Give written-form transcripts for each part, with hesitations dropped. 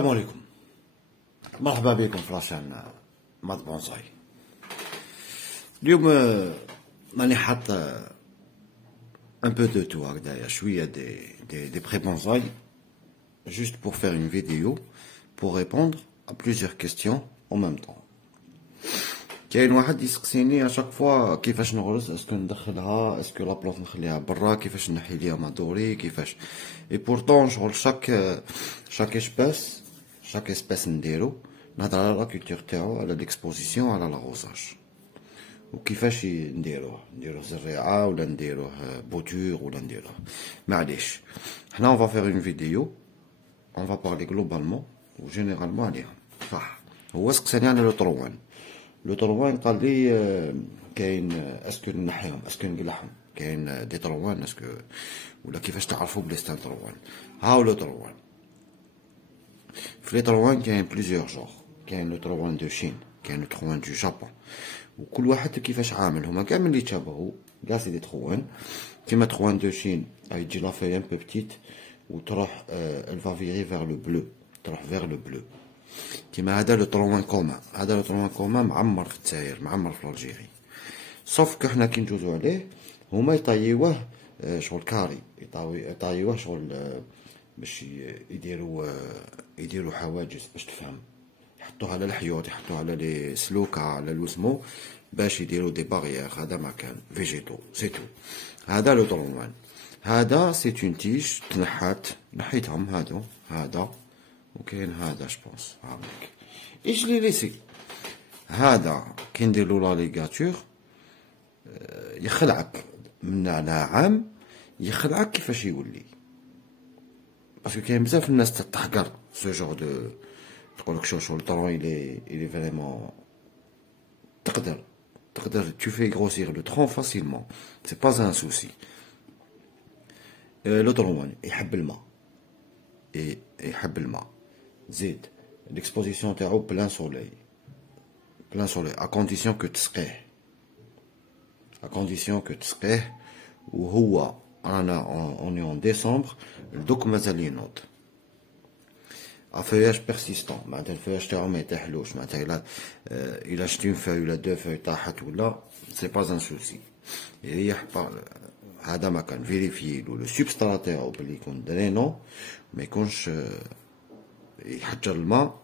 السلام عليكم، مرحبا بكم في لاشين ماد بونساي. اليوم راني حاط ان بو دو تو هكذايا شويه دي بري بونساي juste pour faire une vidéo pour répondre à plusieurs questions en même temps. كاين واحد يسقسيني اشاك فوا كيفاش نغرس، اسكو ندخلها، اسكو لا بلونط نخليها برا، كيفاش نحي ليها مادوري، كيفاش. اي بورطون شغل شاك اسباس نديرو، نهضر على لا كولتور تاعو، على ليكسبوزيسيون، على لاغوزاج، وكيفاش نديروه زريعه ولا نديروه بوتور ولا نديروه. معليش، حنا اون فا فيغ اون فيديو، اون فا بارلي جلوبالمون و جينيرالمون عليهم. صح، هو سقساني على لو طروان. لو طروان قال لي كاين اسكو نحيهم، اسكو نقلعهم، كاين دي طروان اسكو ولا كيفاش تعرفوا بلي ستان طروان. هاو لو طروان، في لي طروان كاين بليزيور جور، كاين لو طروان دو شين، كاين لو طروان دو جابون، وكل واحد كيفاش عامل. هما كاع ملي يتشابهوا كاع سي دي طروان. كيما طروان دو شين تجي لا فاي ان بو بتيت وتروح الفا فيري فيغ لو بلو، تروح فيغ لو بلو. كيما هذا لو طروان كومان، هذا لو طروان كومان معمر في الجزائر، معمر في الجيري. صوف كو حنا كي ندوزو عليه هما يطيوه شغل كاري، يطيوه شغل باش يديروا حواجز باش تفهم، يحطوها على الحيوط، يحطوها على لي سلوكا، على الوسمو، باش يديروا دي باغيير. هذا مكان فيجيتو سي تو. هذا لو طروان، هذا سي اون تيج تنحات، نحيتهم هادو، هذا وكاين هذا جوبونس هاك. ايش لي ليسي هذا كي نديرلو لا ليغاتور يخلعك من على عام، يخلعك كيفاش يولي. باسكو كاين بزاف الناس تحقر سو جور دو، تقولك شو الطروان إلي فريمون تقدر tu fais grossir le tronc facilement, c'est pas un souci. لو طروان يحب الماء، يحب الماء. زيد ليكسبوزيسيون تاعو بلان سولي، ا كونديسيون كو تسقيه، وهو رانا اون ديسمبر، دوك مازال ينوض. فeuillage persistant، معناتها الفeuillage تاعو ما يطيحلوش، معناتها إلا شتي اون فeuille ولا دو فeuille طاحت ولا سي با ان سوسي. يريح. هذا ما كان فيريفيلو لو سوبسترا تاعو بلي يكون درينو، ما يكونش يحجر الماء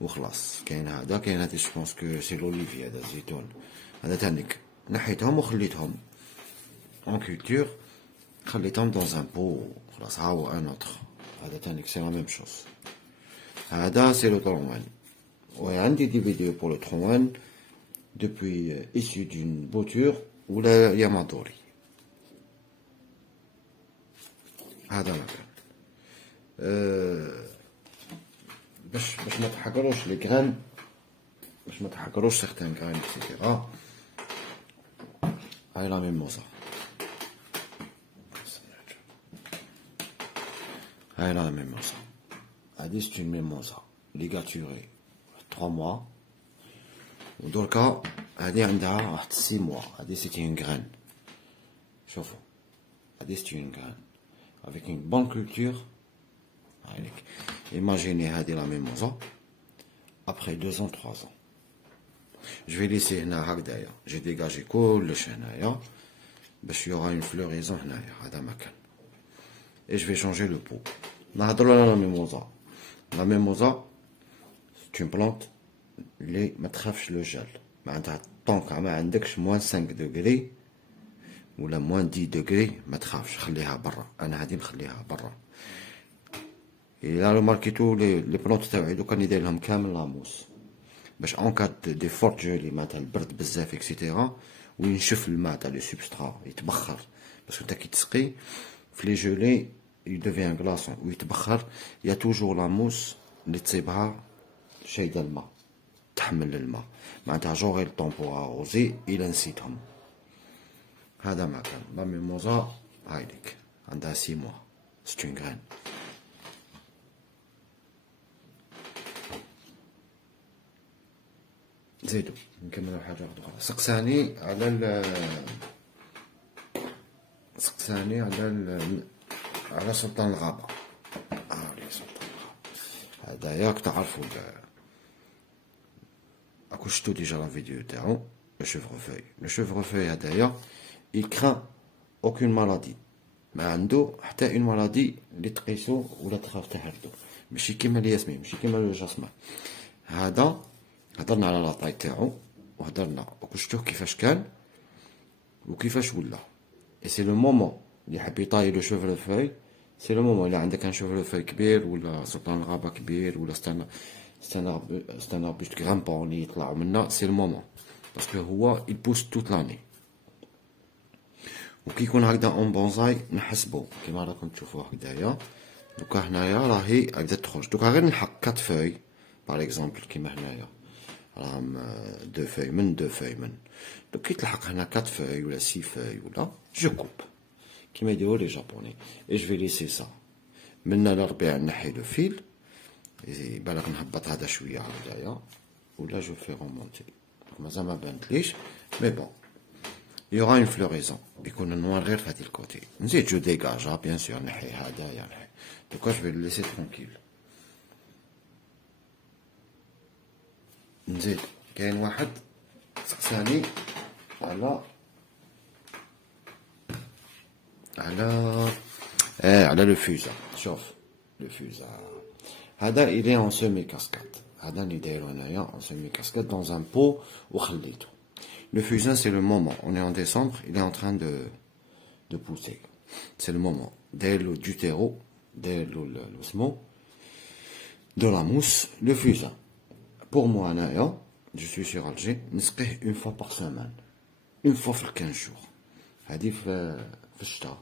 وخلاص. كاين هذا، كاين هذا جو بونس كو سي لوليفي، هذا الزيتون، هذا تانيك نحيتهم وخليتهم اون كولتور، خليتهم دون ان بو خلاص. هاو ان اوتر، هذا تانيك سي لا ميم شوز. هذا سي لو طروان، وعندي دي فيديو بور لو طروان دوبوي اسيو دون بوتور ولا يامادوري. هذا مكان باش ما تحقروش لي غران، باش ما تحقروش سيغتان غران اكسيتيرا. هاي لا ميموزا، هاي لا ميموزا، هادي سي اون ميموزا ليغاتوري 3 موا، ودركا هادي عندها واحد 6 موا. هادي سي اون غران، شوفو هادي سي اون غران avec une bonne culture. Imaginez هذه la mimosa après 2 ans 3 ans. Je vais laisser هنا هكذايا، j'ai dégagé كلش هنايا باش يوغا une floraison هنايا. هذا مكان et je vais changer le pot. نهضروا على la mimosa. La mimosa c'est une plante اللي ما تخافش لو جال، معناتها طونك ما عندكش موان 5 دوغري ولا موان 10 دوغري ما تخافش، خليها برا. انا هادي نخليها برا. الا ماركيتو لي بلونط تاعي دوكا ندير لهم كامل لاموس باش اون كات دي فورت جولي، معناتها البرد بزاف اكسيتيرا، وينشف الماء تاع لو سوبسترا يتبخر. باسكو نتا كي تسقي في لي جولي يدوفيان كلاصون ويتبخر، يا توجور لاموس اللي تصيبها شايده الماء، تحمل الماء، معناتها جوغي الطون بوغ اروزي الا نسيتهم. هذا مكان لا ميموزا، هايليك عندها 6 موا، سي اون غران. زيدو نكملو حاجة أخرى. سقساني على سلطان الغابة. سلطان الغابة هذايا راك تعرفوا راكو شفتو ديجا لا فيديو تاعو لو شوفغوفوي. لو شوفغوفوي هذايا il craint aucune maladie، ما عنده حتى اون مالادي اللي تقيسو ولا تخاف تهردو، ماشي كيما الياسمين، ماشي كيما لو جاسمين. هذا هضرنا على لاطاي تاعو وهضرنا وشفتوه كيفاش كان وكيفاش ولا. اي سي لو مومون اللي حاب يطاي لو شوفغوفوي، سي لو مومون. الا عندك ان شوفغوفوي كبير ولا سلطان الغابه كبير ولا ستان اربوست غرامبون اللي يطلعوا منا، سي لو مومون باسكو هو il pousse toute l'année. وكي يكون هكذا اون بونزاي نحسبو كيما راكم تشوفوه هكذايا. دوكا هنايا راهي هكذا تخرج، دوكا غير نحك 4 فوي باغ اكزومبل كيما هنايا راهم 2 فوي من 2 فوي من. دوك كي تلحق هنا 4 فوي ولا 6 فوي ولا جو كوب كيما يديرو لي جابوني. اي جو في ليسي سا من الربيع نحي لو فيل، بالك نهبط هذا شويه هكذايا ولا جو في رومونتي مازال ما بانتليش مي بون. يوغا اون فلوريزون يكون النوار غير في هاد الكوتي. نزيد جو ديغاجا بيان سور نحي هدايا نحي. دوكا جو في ليسي ترونكيل. نزيد كاين واحد سقساني على على لو فوزا. شوف لو فوزا هذا إلي اون سيمي كاسكاد، هذا اللي دايرو هنايا اون سيمي كاسكاد دون ان بو وخليتو. Le fusain, c'est le moment. On est en décembre, il est en train de pousser. C'est le moment. Dès du terreau, dès l'osmo, de la mousse, le fusain. Pour moi, Naya, je suis sur Alger, نسقيه une fois par semaine. Une fois sur 15 jours. هذه في الشتاء.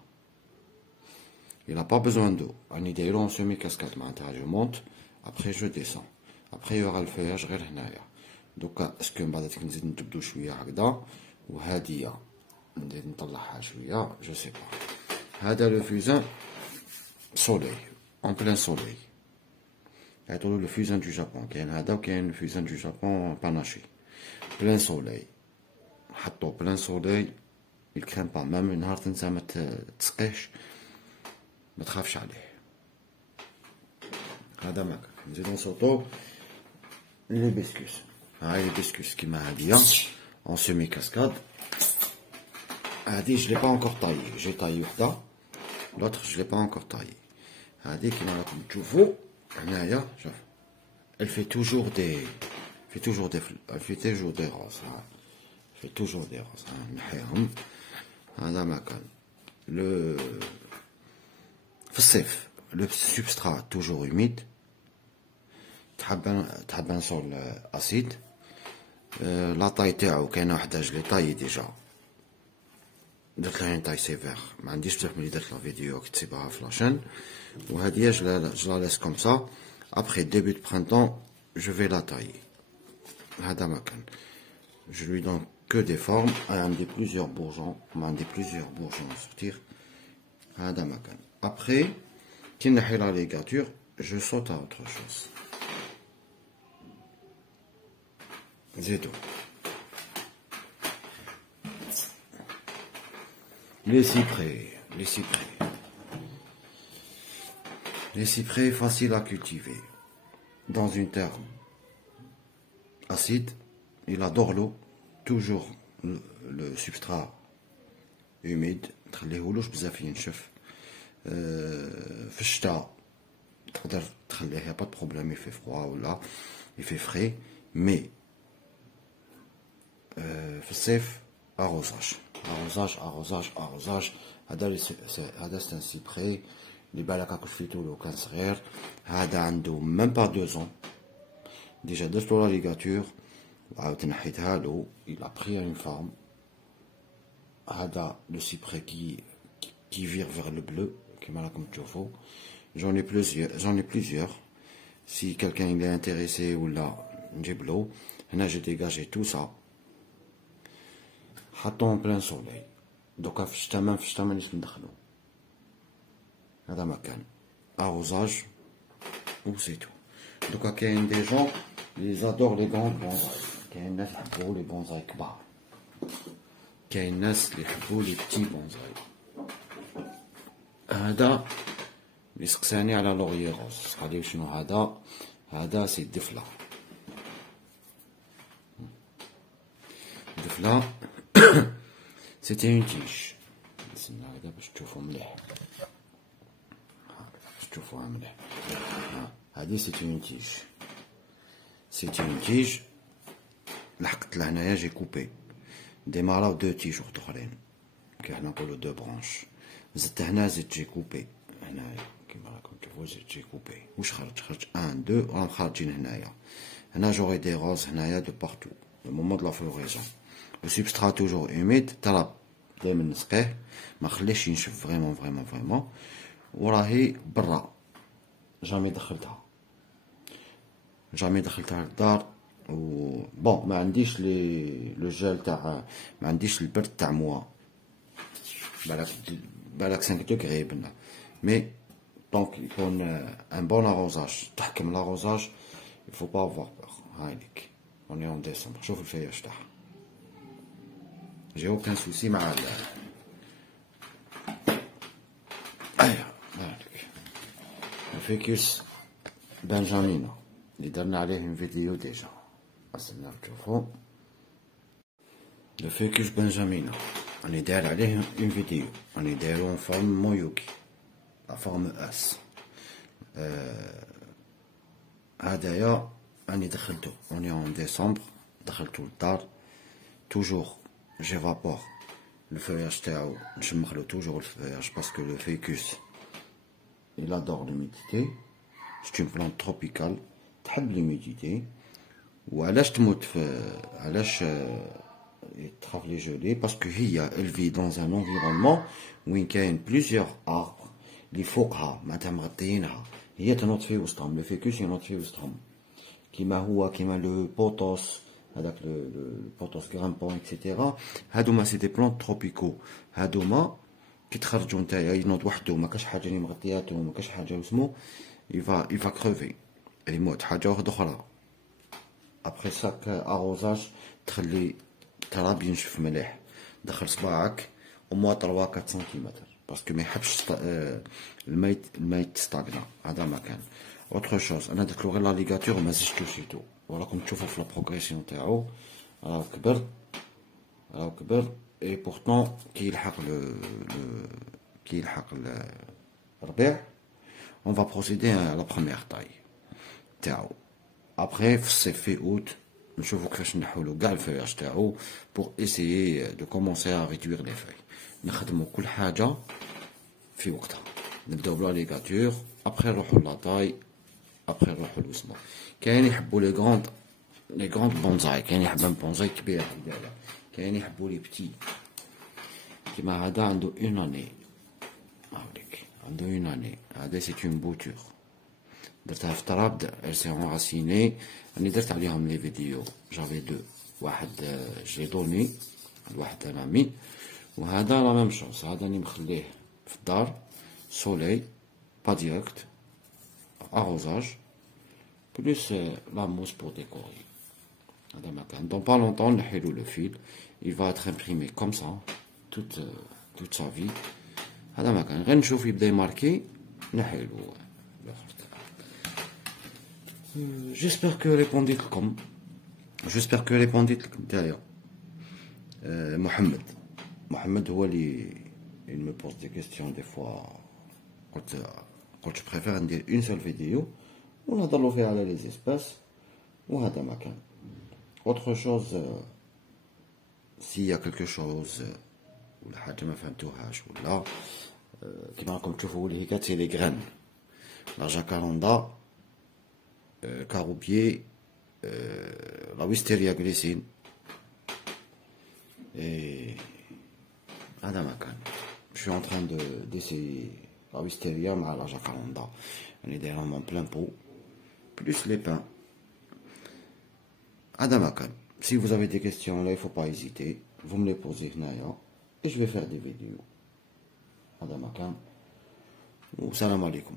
Il n'a pas besoin d'eau. أنا دايرو en semi-cascade معناتها je monte, après je descends. Après il y aura le feuillage غير هنايا. دوكا اسكو من بعد نزيد نتبدو شويه هكذا وهاديه نزيد نطلعها شويه جو سي با. هذا لو فوزان سولي اون بلان سولي يعيطولو لو فوزان دو جابون. كاين هذا وكاين فوزان دو جابون باناشي بلان سولي. حطو بلان سولي الكريم با ميم نهار تنسى ما تسقيش ما تخافش عليه. هذا ماك نزيدو نصوتو لي بسكوس. هاي لي بسكوس كيما هاديا اون سيمي كاسكاد. هادي جو لي با انكور طايي، جي طايي وحده لوطخ جو لي با انكور طايي. هادي كيما راكم تشوفو هنايا شوف elle fait toujours des roses. fait toujours des roses. نحيهم. هذا ما كان لو في الصيف لو سبسترا توجور humide. تحب نصول اسيد. لاطاي تاعو كاينه وحده جلي طاي ديجا درت لها طاي سيفير ما عنديش بزاف ملي درت لا فيديو كي تسيبها في لاشين. وهادي جو لا لاس كوم سا ابري ديبي دو برينتون جو في لا طاي. هذا ما كان جو لوي دون كو دي فورم. عندي بليزيور بورجون ما عندي بليزيور بورجون سورتير. هذا ما كان ابري كي نحي لا ليغاتور جو سوت ا اوتر شوز. زيدو les cyprès faciles à cultiver dans une terre acide. Il adore l'eau, toujours le substrat humide تخليهولوش بزاف ينشف. في الشتاء تقدر تخليه pas de problème il fait froid ولا il fait frais mais في الصيف arrosage. هذا سي ان سيبري اللي بالك راك شفيتو لو كان صغير. هذا عنده ميم با 2 ans ديجا درتو لا ليغاتور وعاود نحيتها له. il a pris une forme. هذا لو سيبري qui vire vers le bleu كيما راكم تشوفوا. j'en ai plusieurs si quelqu'un il est intéressé ولا نجيب له. هنا j'ai dégagé tout ça حطوه en plein soleil. دوكا في الشتا مانيش ندخلو. هذا ما كان arrosage وسيتو. دوكا كاين دي جون لي زادور لي غون بونزاي. كاين ناس يحبوا لي بونزاي كبار، كاين ناس اللي يحبوا لي بتي بونزاي. هذا اللي سقساني على لوغيي روز. قالي شنو هذا هذا سي الدفلة. الدفلة سيتي اون تيج. نستنى هذا باش تشوفو مليح، باش تشوفوها مليح. هادي سيتي اون تيج، سيتي اون تيج. لحقت لهنايا جي كوبي ديماراو دو تيج اخرين، كي حنا نقولو دو برونش. زدت هنا زدت جي كوبي هنايا كيما راكم تشوفو، زدت جي كوبي. واش خرج ان دو راهم خارجين هنايا. هنا جوغي دي روز هنايا دو بارتو لو مومون دو لا فلوريزون. لو سبسترا توجور اوميد، طلب دايما نسقيه ما خليش ينشف فريمون فريمون فريمون. وراهي برا، جامي دخلتها للدار. و بون ما عنديش لو جيل تاع، ما عنديش البرد تاع موا، بالك 5 دوغري بنا. مي دونك يكون ان بون اروزاج، تحكم لاروزاج، يفو با افوار بور. هاي ليك اوني اون ديسمبر، شوف الفياج تاعها، جي اوكان سوسي مع ايا هايليك الفيكوس بنجامينو اللي درنا عليه فيديو ديجا. استناو تشوفو لو فيكوس بنجامينو، راني داير عليه اون فيديو، راني دايرو اون فورم مويوكي، لا فورم اس. هدايا راني دخلتو اوني اون ديسمبر، دخلتو للدار. توجور جيفابور لو فeuillage تاعو، نشمخلو توجور الفeuillage باسكو لو فيكوس il adore l'humidité. C'est une plante tropicale تحب l'humidité. وعلاش تموت علاش تخاف لي جولي؟ باسكو هي elle vit dans un environnement وين كاين بليزيوغ arbres اللي فوقها معناتها مغطيينها، هي تنوض في وسطهم. لو فيكوس ينوض في وسطهم، كيما لو بوتوس، هذاك لو بوتوس غرامبون اكسيتيرا. هادوما سي دي بلونت تروبيكو. هادوما كي تخرجو نتايا ينوض وحدو، ما كاش حاجه اللي مغطياتو، ما كاش حاجه وسمو، يفا كروفي، يموت. حاجه واحده اخرى ابخي ساك اروزاج، تخلي التراب ينشف مليح، دخل صباعك او موا 3 4 سنتيمتر، باسكو ما يحبش الماء يستاغنا. هذا ما كان اوتر شوز. انا درتلو غير لا ليغاتور وما زدتو شيتو، وراكم تشوفوا في لا بروغريسيون تاعو راه كبر. اي بورتون كي يلحق الربيع on va procéder à la première taille تاعو. ابخي في الصيف في اوت نشوفو كيفاش نحولو كاع الفياج تاعو بور اسيي دو كومونسي ا ريدوير لي فاي. نخدمو كل حاجه في وقتها، نبداو بلا ليغاتور، ابخي نروحو لا تاي، ابخي نروحو لوسمو. كاين يحبو لي غروند بونزاي، كاين يحب بونزاي كبير، كاين يحبو لي بتي. كيما هذا عنده اون اني، هاوليك عنده اون اني. هذا سي اون بوتور درتها في تراب، سي انراسيني. راني درت عليهم لي فيديو، جافي دو، واحد جي دوني لواحد امامي، وهذا لا ميم شوز. هذا راني مخليه في الدار سولي با ديريكت، اروزاج بلوس لا موس بور ديكوري. هذا ما كان دون با لونطون نحيلو لو فيل، il va être imprimé comme ça toute sa vie. هذا ما كان، غير نشوف يبدا يماركي نحيلو. J'espère que répondit لكم، j'espère que répondit لكم نتايا. محمد هو اللي il me pose des questions des fois. قلت je préfère ندير une seule vidéo ونهضرلو فيها على لي زيسباس، وهذا ما كان. autre chose s'il y a quelque chose ولا حاجه ما فهمتوهاش ولا كيما راكم تشوفوا اللي هي كانت لي غران لا جاكاروندا، caroubier, la wisteria glycine. Et هذا ما كان. Je suis en train d'essayer la wisteria مع la jacaranda. راني دايرهم en plein pot plus les pains. هذا ما كان. Si vous avez des questions là, il faut pas hésiter, vous me les posez هنايا et je vais faire des vidéos. هذا ما كان. والسلام عليكم.